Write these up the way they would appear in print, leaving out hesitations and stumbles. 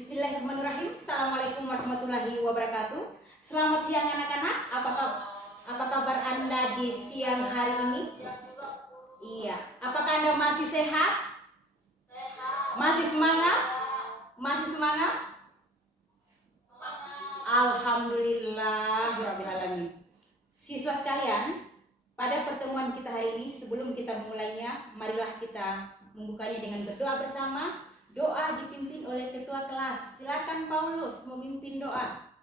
Bismillahirrahmanirrahim. Assalamualaikum warahmatullahi wabarakatuh. Selamat siang anak-anak. Apa kabar Anda di siang hari ini? Iya. Apakah Anda masih sehat? Masih semangat? Masih semangat? Alhamdulillah rabbil alamin. Siswa sekalian, pada pertemuan kita hari ini, sebelum kita memulainya, marilah kita membukanya dengan berdoa bersama. Doa dipimpin oleh ketua kelas. Silakan Paulus memimpin doa.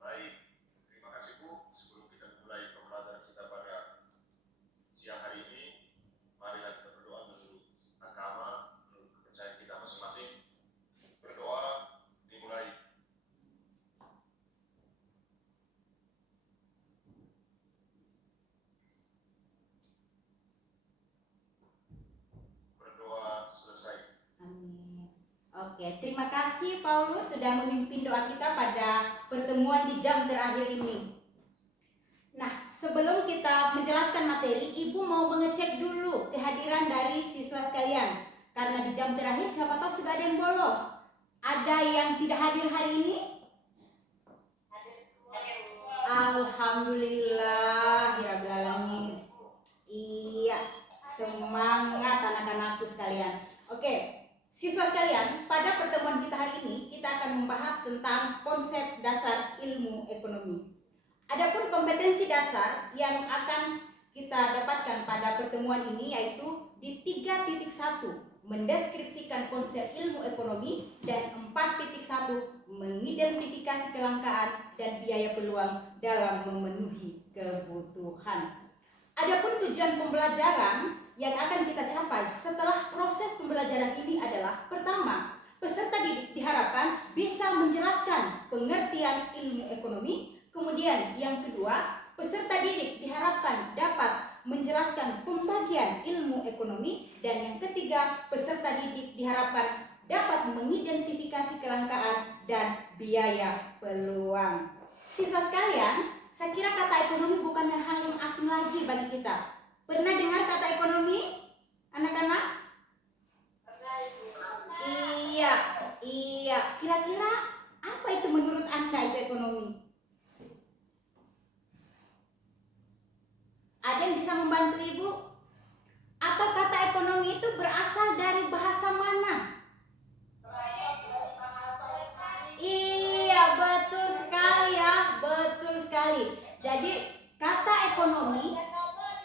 Baik, terima kasih Bu. Sebelum kita mulai pembelajaran kita pada siang hari ini, marilah kita berdoa menurut agama, menurut kepercayaan kita masing-masing. Berdoa dimulai. Berdoa selesai. Amin. Oke, terima kasih Paulus sudah memimpin doa kita pada pertemuan di jam terakhir ini. Nah, sebelum kita menjelaskan materi, Ibu mau mengecek dulu kehadiran dari siswa sekalian. Karena di jam terakhir siapa tahu sudah ada yang bolos. Ada yang tidak hadir hari ini? Alhamdulillahirrahmanirrahim. Iya, semangat anak-anakku sekalian. Oke, siswa sekalian, pada pertemuan kita hari ini kita akan membahas tentang konsep dasar ilmu ekonomi. Adapun kompetensi dasar yang akan kita dapatkan pada pertemuan ini yaitu di 3.1 mendeskripsikan konsep ilmu ekonomi dan 4.1 mengidentifikasi kelangkaan dan biaya peluang dalam memenuhi kebutuhan. Adapun tujuan pembelajaran yang akan kita capai setelah proses pembelajaran ini adalah: pertama, peserta didik diharapkan bisa menjelaskan pengertian ilmu ekonomi. Kemudian yang kedua, peserta didik diharapkan dapat menjelaskan pembagian ilmu ekonomi. Dan yang ketiga, peserta didik diharapkan dapat mengidentifikasi kelangkaan dan biaya peluang. Siswa sekalian, saya kira kata ekonomi bukan hal yang asing lagi bagi kita. Pernah dengar kata ekonomi, anak-anak? Iya. Kira-kira apa itu menurut Anda itu ekonomi? Ada yang bisa membantu Ibu? Atau kata ekonomi itu berasal dari bahasa mana? Iya, betul sekali ya, betul sekali. Jadi kata ekonomi,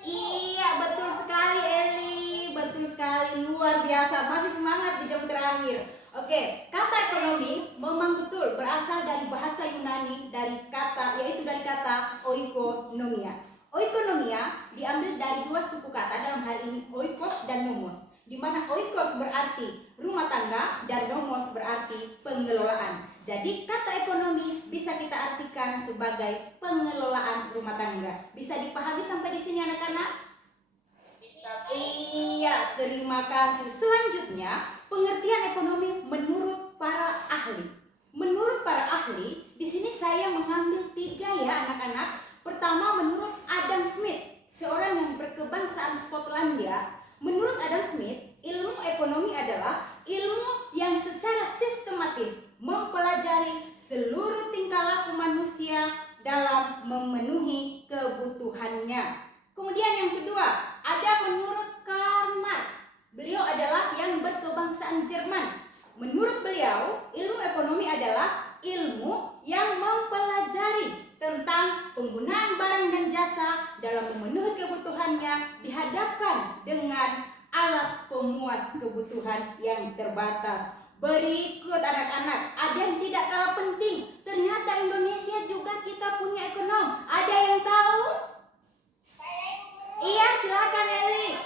iya betul sekali Eli, betul sekali, luar biasa, masih semangat di jam terakhir. Oke, kata ekonomi memang betul berasal dari bahasa Yunani, yaitu dari kata oikonomia. Oikonomia diambil dari dua suku kata dalam hal ini oikos dan nomos, di mana oikos berarti rumah tangga dan nomos berarti pengelolaan. Jadi kata ekonomi bisa kita artikan sebagai pengelolaan rumah tangga. Bisa dipahami sampai di sini anak-anak? Iya, terima kasih. Selanjutnya, pengertian ekonomi menurut para ahli. Menurut para ahli, di sini saya mengambil 3 ya anak-anak. Pertama, menurut Adam Smith, seorang yang berkebangsaan Skotlandia. Menurut Adam Smith, ilmu ekonomi adalah ilmu yang secara sistematis mempelajari seluruh tingkah laku manusia dalam memenuhi kebutuhannya. Kemudian yang kedua, ada menurut Karl Marx. Beliau adalah yang berkebangsaan Jerman. Menurut beliau, ilmu ekonomi adalah ilmu yang mempelajari tentang penggunaan barang dan jasa dalam memenuhi kebutuhannya dihadapkan dengan alat pemuas kebutuhan yang terbatas. Berikut anak-anak, ada yang tidak kalah penting. Ternyata Indonesia juga kita punya ekonom. Ada yang tahu? Iya, silakan Eli.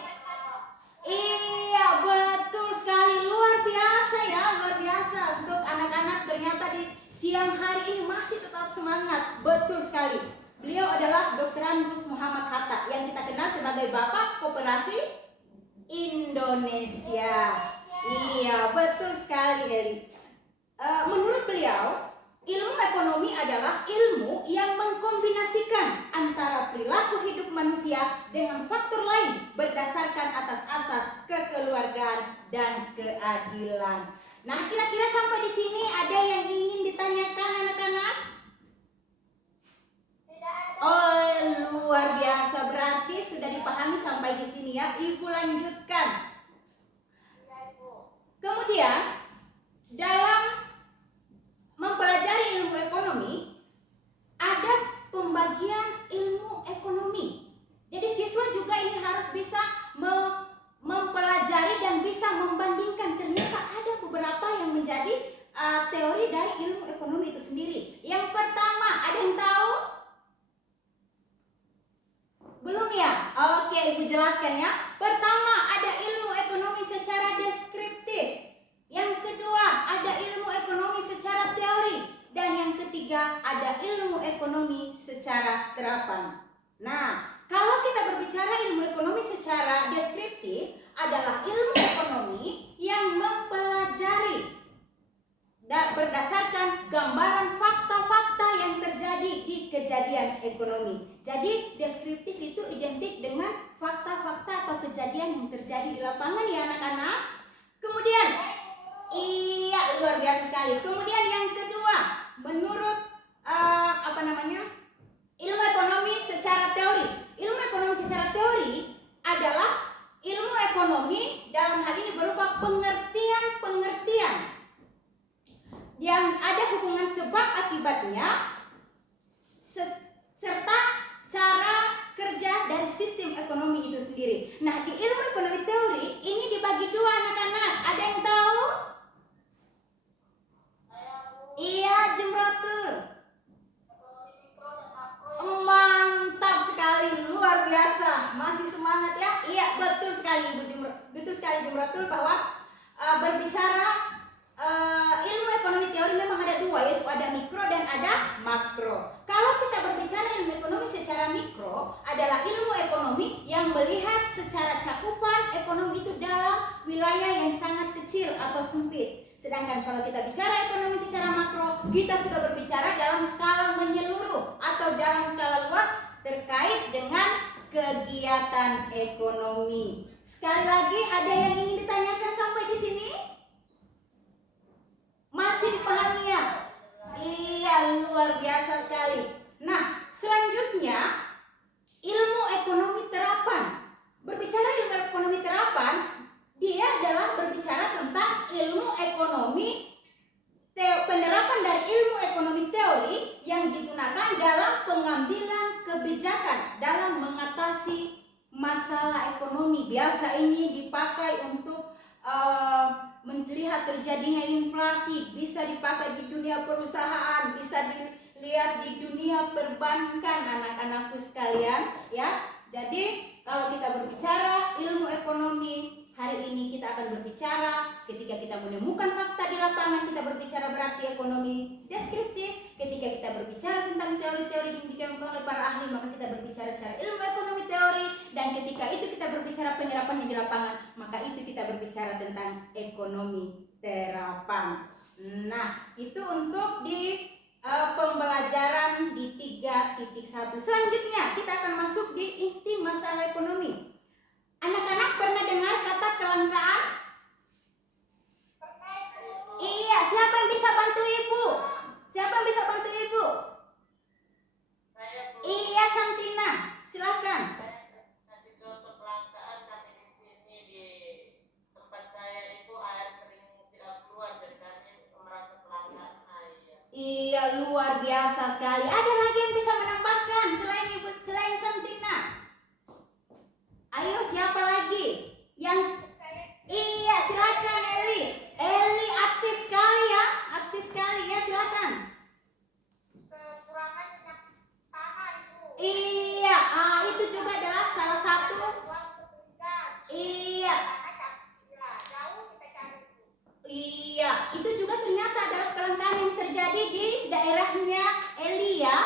Iya, betul sekali, luar biasa ya, luar biasa untuk anak-anak. Ternyata di siang hari ini masih tetap semangat. Betul sekali. Beliau adalah Dr. Andus Muhammad Hatta yang kita kenal sebagai Bapak Koperasi Indonesia. Iya, betul sekali Eli. Menurut beliau, ilmu ekonomi adalah ilmu yang mengkombinasikan antara perilaku hidup manusia dengan faktor lain berdasarkan atas asas kekeluargaan dan keadilan. Nah, kira-kira sampai di sini ada yang ingin ditanyakan anak-anak? Oh, luar biasa, berarti sudah dipahami sampai di sini ya. Ibu lanjutkan. Kemudian dalam mempelajari ilmu ekonomi ada pembagian ilmu ekonomi. Jadi siswa juga ini harus bisa mempelajari dan bisa membandingkan. Ternyata ada beberapa yang menjadi teori dari ilmu ekonomi itu sendiri. Yang pertama, ada yang tahu? Belum ya? Oke, Ibu jelaskan ya. Pertama, ada ilmu ekonomi secara deskriptif. Yang kedua, ada ilmu ekonomi secara teori. Dan yang ketiga, ada ilmu ekonomi secara terapan. Nah, kalau kita berbicara ilmu ekonomi secara deskriptif, adalah ilmu ekonomi yang mempelajari berdasarkan gambaran fakta-fakta yang terjadi di kejadian ekonomi. Jadi deskriptif itu identik dengan fakta-fakta atau kejadian yang terjadi di lapangan ya anak-anak. Kemudian, iya luar biasa sekali. Kemudian yang kedua, menurut ilmu ekonomi secara teori. Ilmu ekonomi secara teori adalah ilmu ekonomi dalam hal ini berupa pengertian-pengertian yang ada hubungan sebab akibatnya serta cara kerja dari sistem ekonomi itu sendiri. Nah, di ilmu ekonomi teori ini dibagi dua anak-anak. Ada yang tahu? Iya, Jemrotul. Mantap sekali, luar biasa. Masih semangat ya? Iya, betul sekali Ibu Jemrotul. Betul sekali Jemrotul bahwa berbicara ilmu ekonomi teori memang ada dua, yaitu ada mikro dan ada makro. Kalau kita berbicara ilmu ekonomi secara mikro, adalah ilmu ekonomi yang melihat secara cakupan ekonomi itu dalam wilayah yang sangat kecil atau sempit. Sedangkan kalau kita bicara ekonomi secara makro, kita sudah berbicara dalam skala menyeluruh atau dalam skala luas terkait dengan kegiatan ekonomi. Sekali lagi, ada yang ingin ditanyakan sampai di sini? Masih dipahami ya? Iya, luar biasa sekali. Nah, selanjutnya ilmu ekonomi terapan. Berbicara ilmu ekonomi terapan, dia adalah berbicara tentang ilmu ekonomi penerapan dari ilmu ekonomi teori yang digunakan dalam pengambilan kebijakan dalam mengatasi masalah ekonomi. Biasa ini dipakai untuk melihat terjadinya inflasi, bisa dipakai di dunia perusahaan, bisa dilihat di dunia perbankan anak-anakku sekalian ya. Jadi kalau kita berbicara ilmu ekonomi, hari ini kita akan berbicara ketika kita menemukan fakta di lapangan, kita berbicara berarti ekonomi deskriptif. Ketika kita berbicara tentang teori-teori yang dikembangkan oleh para ahli, maka kita berbicara secara ilmu ekonomi teori. Dan ketika itu kita berbicara penyerapan di lapangan, maka itu kita berbicara tentang ekonomi terapan. Nah, itu untuk di pembelajaran di 3.1. Selanjutnya kita akan masuk di inti masalah ekonomi. Anak-anak pernah dengar kata kelangkaan? Iya, siapa yang bisa bantu ibu? Siapa yang bisa bantu ibu? Iya, Santina, silakan. Nanti contoh kelangkaan kami di sini di tempat saya itu air sering tidak keluar dan kami merasa kelangkaan air. Iya, luar biasa sekali. Ada lagi yang bisa menambahkan selain ibu, selain Santina? Ayo, siapa lagi? Yang iya, silakan Eli. Eli aktif sekali ya, aktif sekali ya, silakan. Kekurangan minyak tanah itu. Iya, itu juga adalah salah satu. Iya. Iya, itu juga ternyata adalah kelangkaan yang terjadi di daerahnya Eli ya.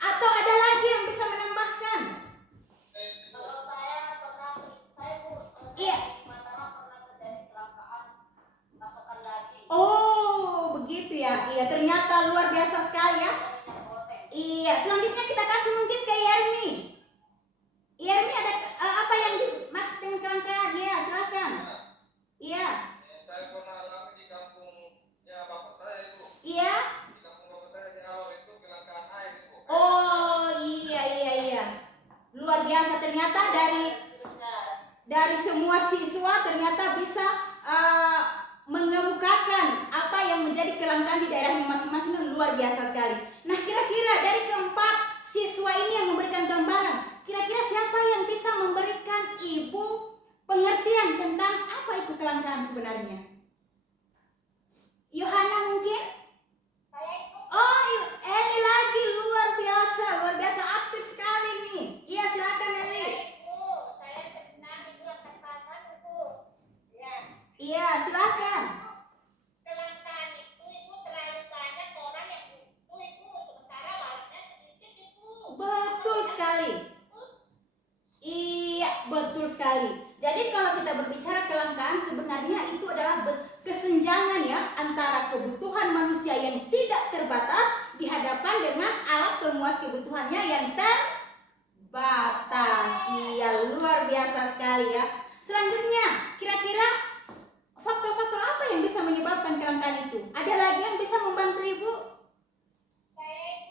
Atau ada lagi yang bisa menambahkan? Kalau saya pernah, Iya. Mataram pernah terjadi kelangkaan pasokan daging. Oh, begitu ya. Iya, ternyata luar biasa sekali ya. Iya, selanjutnya kita kasih mungkin ke Yermi. Yermi ada apa yang dimaksud dengan kelangkaan? Iya, silakan. Iya. Saya pernah alami di kampungnya bapak saya itu. Iya. Di kampung bapak saya di Alor itu kelangkaan air itu. Oh, iya. Luar biasa, ternyata dari semua siswa ternyata bisa mengemukakan apa yang menjadi kelangkaan di daerahnya masing-masing. Luar biasa sekali. Nah, kira-kira dari keempat siswa ini yang memberikan gambaran, kira-kira siapa yang bisa memberikan ibu pengertian tentang apa itu kelangkaan sebenarnya? Yohana mungkin? Oh, Eli lagi luar biasa aktif sekali nih. Iya, silakan Eli. Iya, silakan. Kelangkaan itu ibu terlalu banyak orang yang butuh ibu, sementara warga sedikit ibu. Betul sekali. Iya, betul sekali. Jadi kalau kita berbicara kelangkaan sebenarnya itu adalah kesenjangan ya antara kebutuhan manusia yang tidak terbatas dihadapkan dengan alat pemuas kebutuhannya yang terbatas. Iya, luar biasa sekali ya. Selanjutnya, kira-kira faktor-faktor apa yang bisa menyebabkan kelangkaan itu? Ada lagi yang bisa membantu ibu?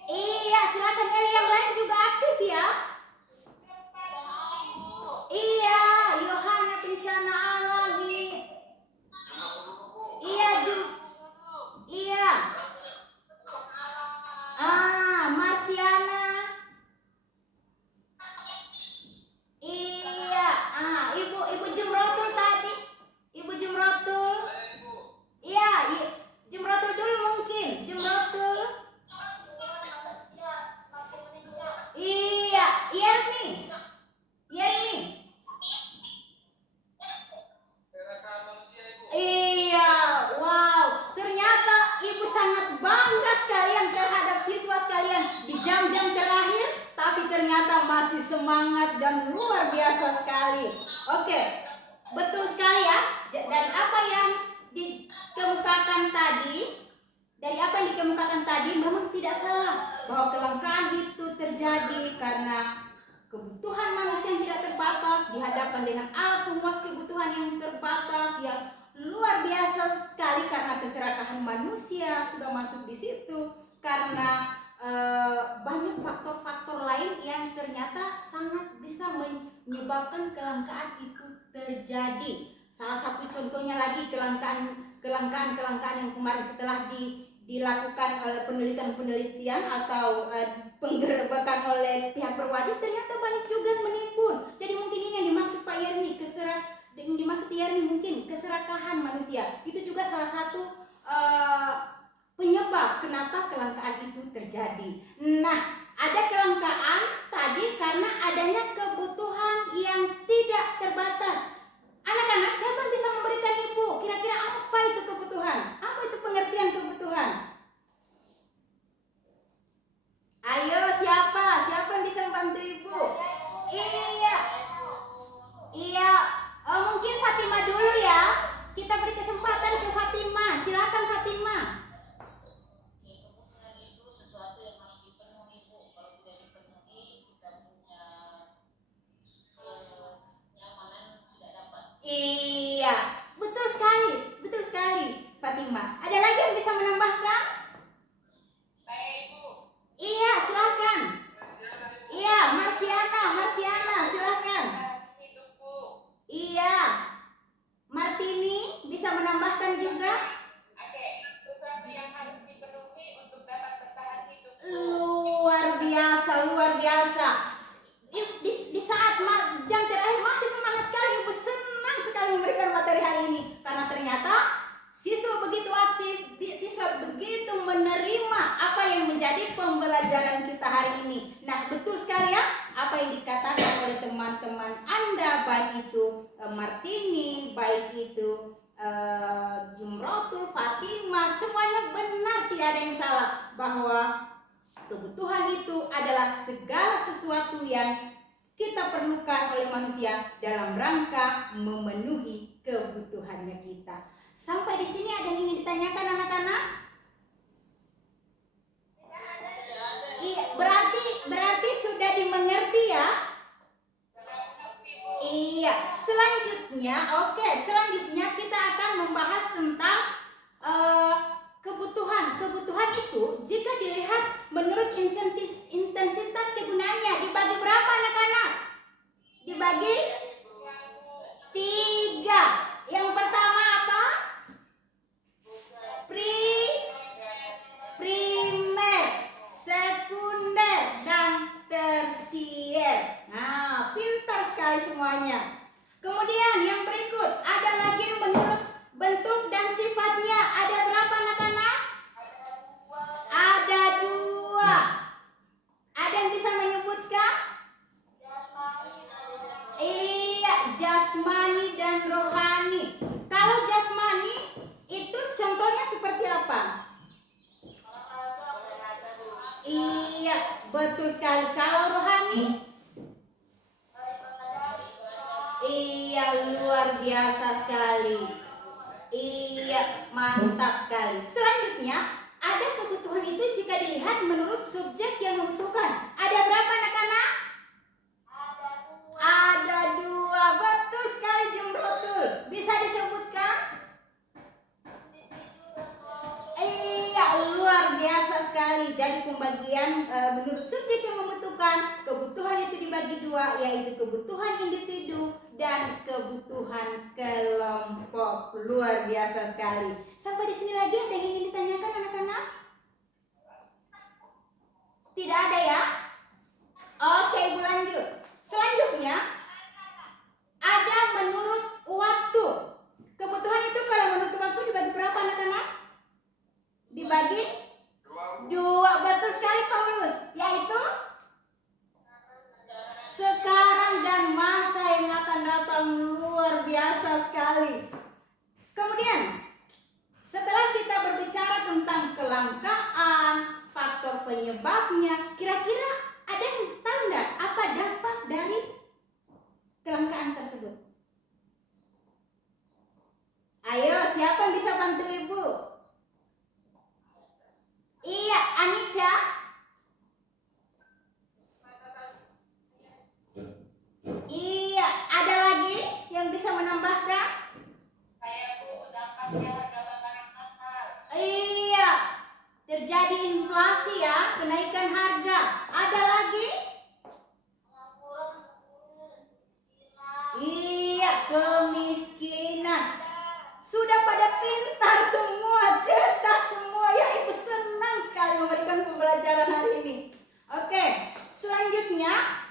Iya, silakan Eli, yang lain juga aktif ya. Iya, Yohana bencana alam. Iya. Marsiana. Iya. Ibu Jemrotul tadi. Ibu Jemrotul. Iya, Jemrotul dulu mungkin. Jemrotul. Iya, Yermi. Kelangkaan manusia itu. Iya, wow. Ternyata ibu sangat bangga sekalian terhadap siswa sekalian di jam-jam terakhir, tapi ternyata masih semangat dan luar biasa sekali. Oke, betul sekali ya. Dari apa yang dikemukakan tadi, memang tidak salah bahwa kelangkaan itu terjadi karena kebutuhan manusia yang tidak terbatas dihadapkan dengan alat pemuas kebutuhan yang terbatas yang luar biasa sekali karena keserakahan manusia sudah masuk di situ, karena banyak faktor-faktor lain yang ternyata sangat bisa menyebabkan kelangkaan itu terjadi. Salah satu contohnya lagi kelangkaan yang kemarin setelah dilakukan oleh penelitian atau penggerebekan oleh pihak berwajib, ternyata banyak juga yang menimbun. Jadi mungkin ini yang dimaksud Pak Yerni, mungkin keserakahan manusia. Itu juga salah satu penyebab kenapa kelangkaan itu terjadi. Nah, ada kelangkaan tadi karena adanya kebutuhan yang tidak terbatas. Anak-anak, siapa yang bisa memberikan ibu? Kira-kira apa itu kebutuhan? Apa itu pengertian kebutuhan? Ayo, siapa yang bisa membantu ibu? Iya. Mungkin Fatima dulu ya. Kita beri kesempatan ke Fatima. Silakan Fatima. Kebutuhan itu sesuatu yang harus dipenuhi, Bu. Kalau tidak dipenuhi, kita punya kenyamanan tidak dapat. Iya, betul sekali Fatima. Ada lagi yang bisa menambahkan? Saya ibu. Iya, silakan. Iya, Marsiana, silakan. Hidupku. Iya, Martini bisa menambahkan juga. Oke, sesuatu yang harus dipenuhi untuk dapat bertahan hidup. Luar biasa. Di saat jam terakhir masih semangat sekali, ibu senang sekali memberikan materi hari ini karena ternyata siswa begitu aktif, siswa begitu menerima apa yang menjadi pembelajaran kita hari ini. Nah, betul sekali ya apa yang dikatakan oleh teman-teman Anda, baik itu Martini, baik itu Jumrotul, Fatima, semuanya benar, tidak ada yang salah bahwa kebutuhan itu adalah segala sesuatu yang kita perlukan oleh manusia dalam rangka memenuhi kebutuhannya kita. Sampai di sini ada yang ingin ditanyakan anak-anak? betul sekali. Kalau rohani? Iya, luar biasa sekali. Iya, mantap sekali. Selanjutnya, ada kebutuhan itu jika dilihat menurut subjek yang membutuhkan. Ada berapa anak-anak? Ada 2. Betul sekali Jumrotul. Bisa disebutkan? Iya, luar biasa sekali. Jadi pembagian menurut subjek yang membutuhkan, kebutuhan itu dibagi 2, yaitu kebutuhan individu dan kebutuhan kelompok. Luar biasa sekali. Sampai di sini lagi ada yang ingin ditanyakan anak-anak? Tidak ada ya? Oke, Ibu lanjut. Selanjutnya ada menurut waktu. Kebutuhan itu kalau menurut waktu dibagi berapa anak-anak? Dibagi 2. Betul sekali Paulus. Yaitu sekarang dan masa yang akan datang. Luar biasa sekali. Kemudian setelah kita berbicara tentang kelangkaan, faktor penyebabnya, kira-kira ada yang tahu enggak apa dampak dari kelangkaan tersebut? Ayo, siapa yang bisa bantu Ibu? Iya, Anica. Iya, ada lagi yang bisa menambahkan? Iya, terjadi inflasi ya, kenaikan harga. Ada lagi? Iya, kemiskinan. Sudah pada pintar semua, cerdas semua ya. Ibu senang sekali memberikan pembelajaran hari ini. Oke, selanjutnya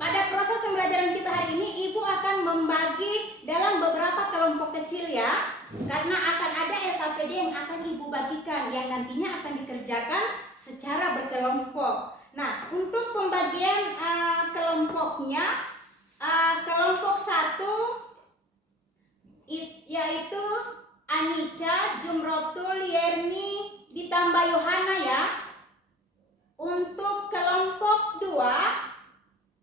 pada proses pembelajaran kita hari ini, Ibu akan membagi dalam beberapa kelompok kecil ya. Karena akan ada LKPD yang akan Ibu bagikan, yang nantinya akan dikerjakan secara berkelompok. Nah, untuk pembagian kelompoknya, kelompok 1 yaitu Anica, Jumrotul, Yerni, ditambah Yohana ya. Untuk kelompok 2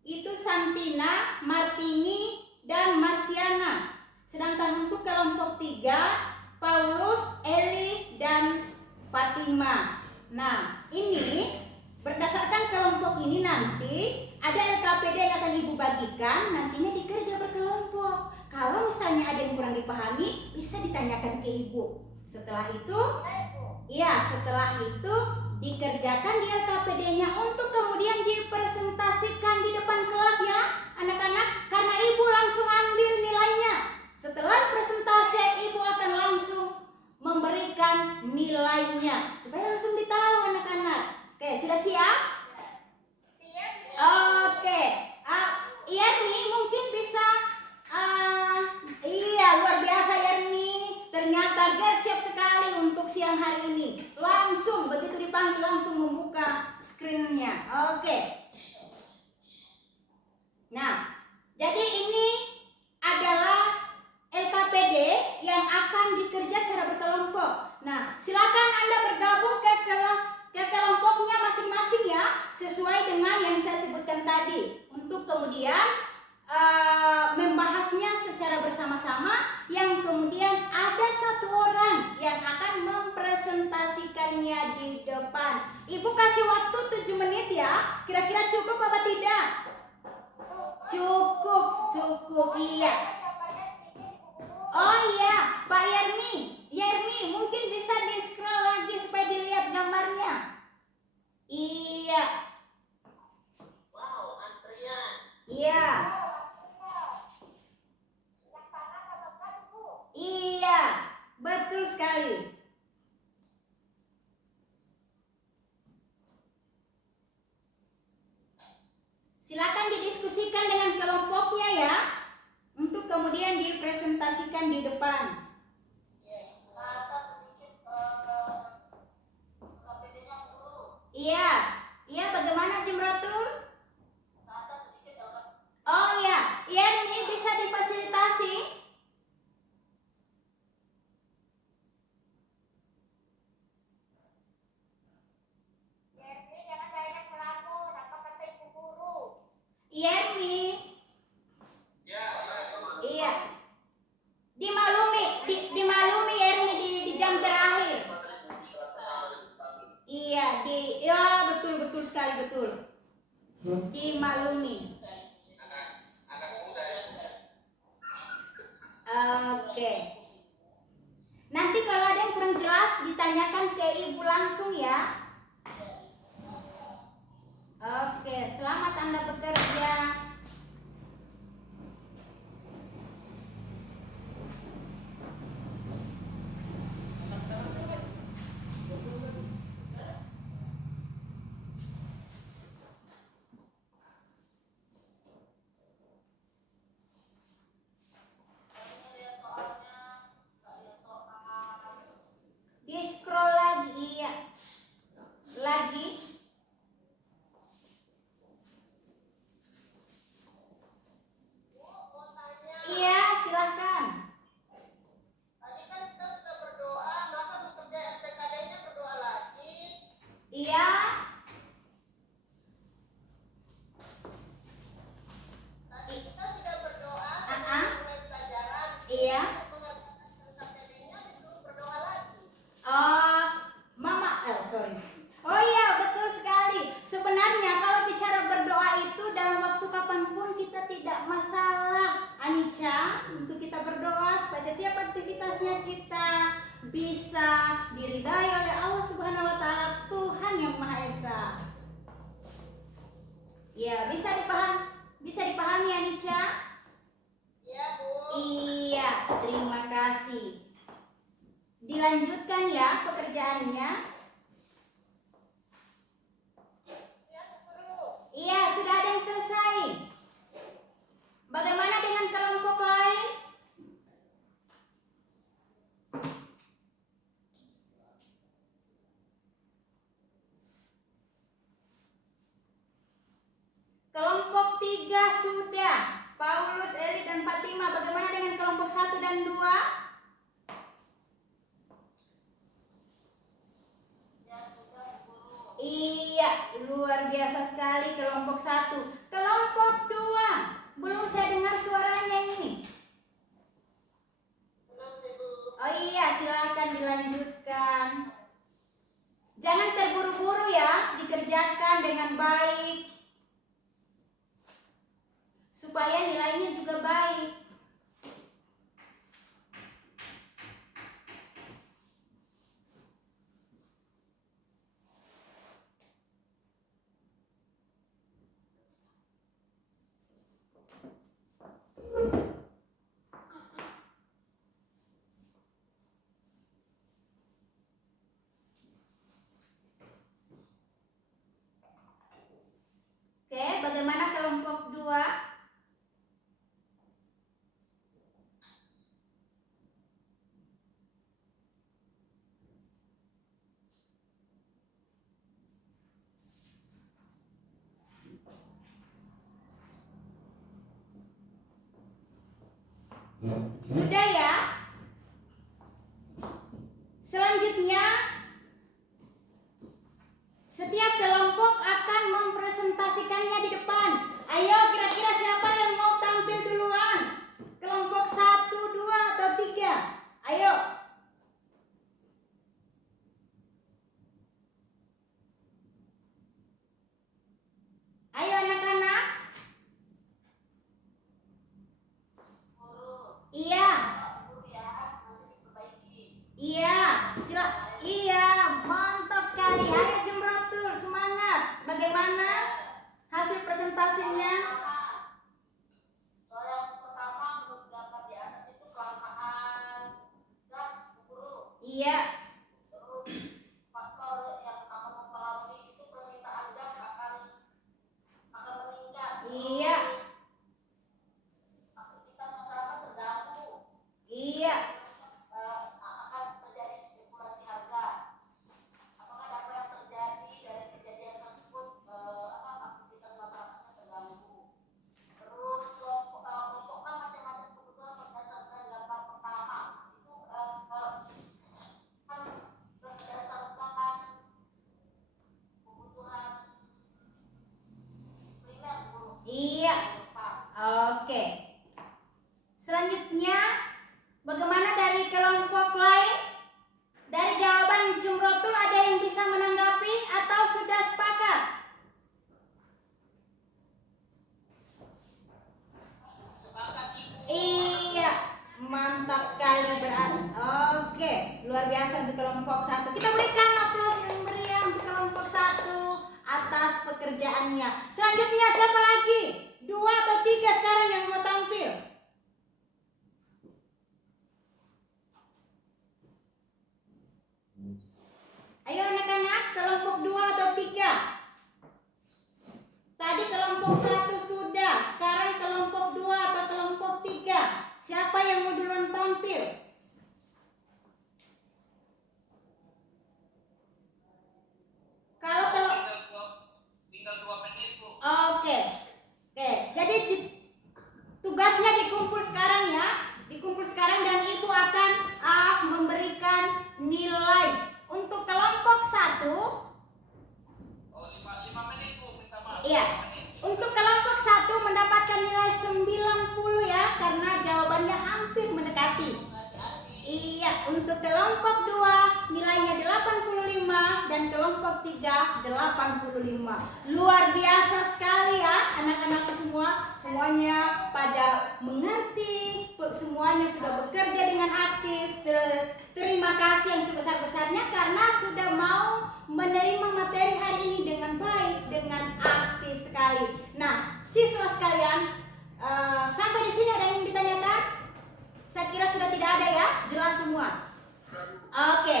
itu Santina, Martini, dan Marsiana. Sedangkan untuk kelompok 3 Paulus, Eli, dan Fatima. Nah, ini berdasarkan kelompok ini nanti ada LKPD yang akan Ibu bagikan, nantinya dikerja berkelompok. Kalau misalnya ada yang kurang dipahami, bisa ditanyakan ke Ibu. Setelah itu dikerjakan di LKPD-nya untuk kemudian dipresentasikan di depan kelas ya anak-anak, karena Ibu langsung ambil nilainya. Setelah presentasi Ibu akan langsung memberikan nilainya supaya langsung ditahu anak-anak. Oke, sudah siap? Oke, Yerni mungkin bisa iya, luar biasa Yerni. Ternyata gercep sekali untuk siang hari ini. Langsung begitu dipanggil langsung membuka screen-nya. Oke. Nah, jadi ini adalah LKPD yang akan dikerja secara berkelompok. Nah, silakan Anda bergabung ke kelompoknya masing-masing ya, sesuai dengan yang saya sebutkan tadi. Untuk kemudian membahasnya secara bersama-sama, yang kemudian ada 1 orang yang akan mempresentasikannya di depan. Ibu kasih waktu 7 menit ya. Kira-kira cukup apa tidak? Cukup, iya. Oh iya, Pak Yerni mungkin bisa di-scroll lagi supaya dilihat gambarnya. Iya. Wow, antrian. Iya. Iya, betul sekali. Silakan didiskusikan dengan kelompoknya ya, untuk kemudian dipresentasikan di depan. Iya, bagaimana Jumrotul? Oh iya, ini bisa difasilitasi. dimaklumi. anak muda ya. Oke. Nanti kalau ada yang kurang jelas ditanyakan ke ibu langsung ya. Oke, selamat Anda bekerja. lihat soalnya, nggak lihat soal. Di scroll lagi, iya. Lagi. Bu, mau tanya, Iya, silahkan. tadi kan kita sudah berdoa, maka bekerja RPKD-nya berdoa lagi. Iya. Tadi kita sudah berdoa Ah, sebelum ah. mulai pelajaran. Iya. Untuk mengerjakan RPKD-nya disuruh berdoa lagi. Oh, sorry. Oh iya, betul sekali. Sebenarnya kalau bicara berdoa itu dalam waktu kapanpun kita tidak masalah, Anica, untuk kita berdoa supaya setiap aktivitasnya kita bisa diridai oleh Allah Subhanahu wa taala, Tuhan yang Maha Esa. Ya, bisa dipahami Anica? Iya, Bu. Iya, terima kasih. Dilanjutkan ya pekerjaannya. Iya, Bu Guru. Iya, sudah ada yang selesai. Bagaimana dengan kelompok lain? Kelompok 3 sudah. Paulus, Eli, dan Fatima. Bagaimana dengan kelompok 1 dan 2? Ya sudah, Bu Guru. Iya, luar biasa sekali kelompok 1. Kelompok 2. Belum saya dengar suaranya ini. Belum, Ibu. Oh iya, silakan dilanjutkan. Jangan terburu-buru ya, dikerjakan dengan baik. Supaya nilainya juga baik. Oke, bagaimana kelompok 2? Sudah ya? Selanjutnya, setiap kelompok akan mempresentasikannya di depan. Ayo, kira-kira siapa yang mau tampil duluan? Kelompok 1, 2, atau 3? Ayo. Ayo anak-anak. Guru, Iya. Pak Guru ya, nanti diperbaiki. Iya. Iya, kelompok 1. Kita berikan aplaus yang meriah untuk kelompok 1 atas pekerjaannya. Selanjutnya siapa lagi? 2 atau 3 sekarang yang mau tampil? Ayo anak-anak, kelompok 2 atau 3? Tadi kelompok 1 sudah, sekarang kelompok 2 atau kelompok 3. Siapa yang mau duluan tampil? Kalau tinggal 2 menit, Bu. Oke. Jadi tugasnya dikumpul sekarang ya. Dikumpul sekarang dan Ibu akan memberikan nilai. Untuk kelompok 1, Oh, 5 menit, Bu. Minta maaf. iya. 5 menit. Untuk kelompok 1 mendapatkan nilai 90 ya, karena jawabannya hampir mendekati. Masih asik. Iya, untuk kelompok 2 nilainya 85 dan kelompok 3 85. Luar biasa sekali ya anak-anak semua. Semuanya pada mengerti, semuanya sudah bekerja dengan aktif. Terima kasih yang sebesar-besarnya karena sudah mau menerima materi hari ini dengan baik, dengan aktif sekali. Nah, siswa sekalian, sampai di sini ada yang ingin ditanyakan? Saya kira sudah tidak ada ya, jelas semua. Oke,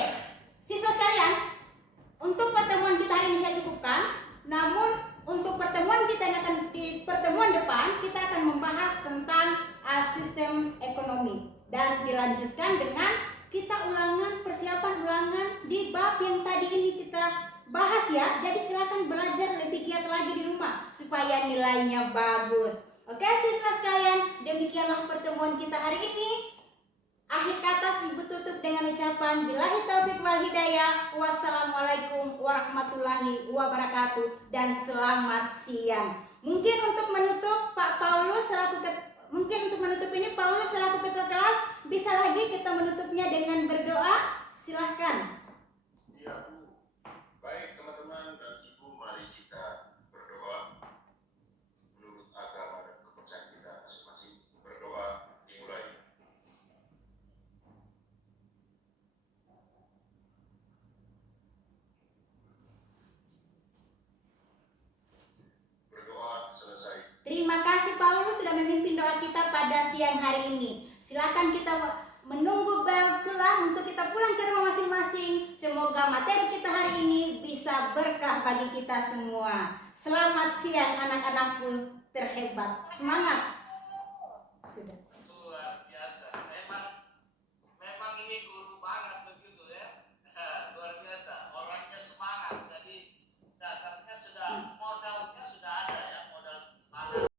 siswa sekalian, untuk pertemuan kita hari ini saya cukupkan. Namun untuk pertemuan kita yang akan di pertemuan depan kita akan membahas tentang sistem ekonomi dan dilanjutkan dengan kita persiapan ulangan di bab yang tadi ini kita bahas ya. Jadi silakan belajar lebih giat lagi di rumah supaya nilainya bagus. Oke siswa sekalian, demikianlah pertemuan kita hari ini. Akhir kata Ibu tutup dengan ucapan billahi taufiq wal hidayah. Wassalamualaikum warahmatullahi wabarakatuh dan selamat siang. Mungkin untuk menutup Pak Paulus selaku Paulus selaku ketua kelas bisa lagi kita menutupnya dengan berdoa. Silahkan. Iya, Bu. Baik, teman-teman dan Ibu, mari kita berdoa menurut agama dan kepercayaan kita masing-masing. Berdoa dimulai. Berdoa selesai. Terima kasih Paulus sudah memimpin doa kita pada siang hari ini. Silakan kita menunggu bel pulang untuk kita pulang ke rumah masing-masing. Semoga materi kita hari ini bisa berkah bagi kita semua. Selamat siang anak-anakku terhebat. Semangat. Sudah.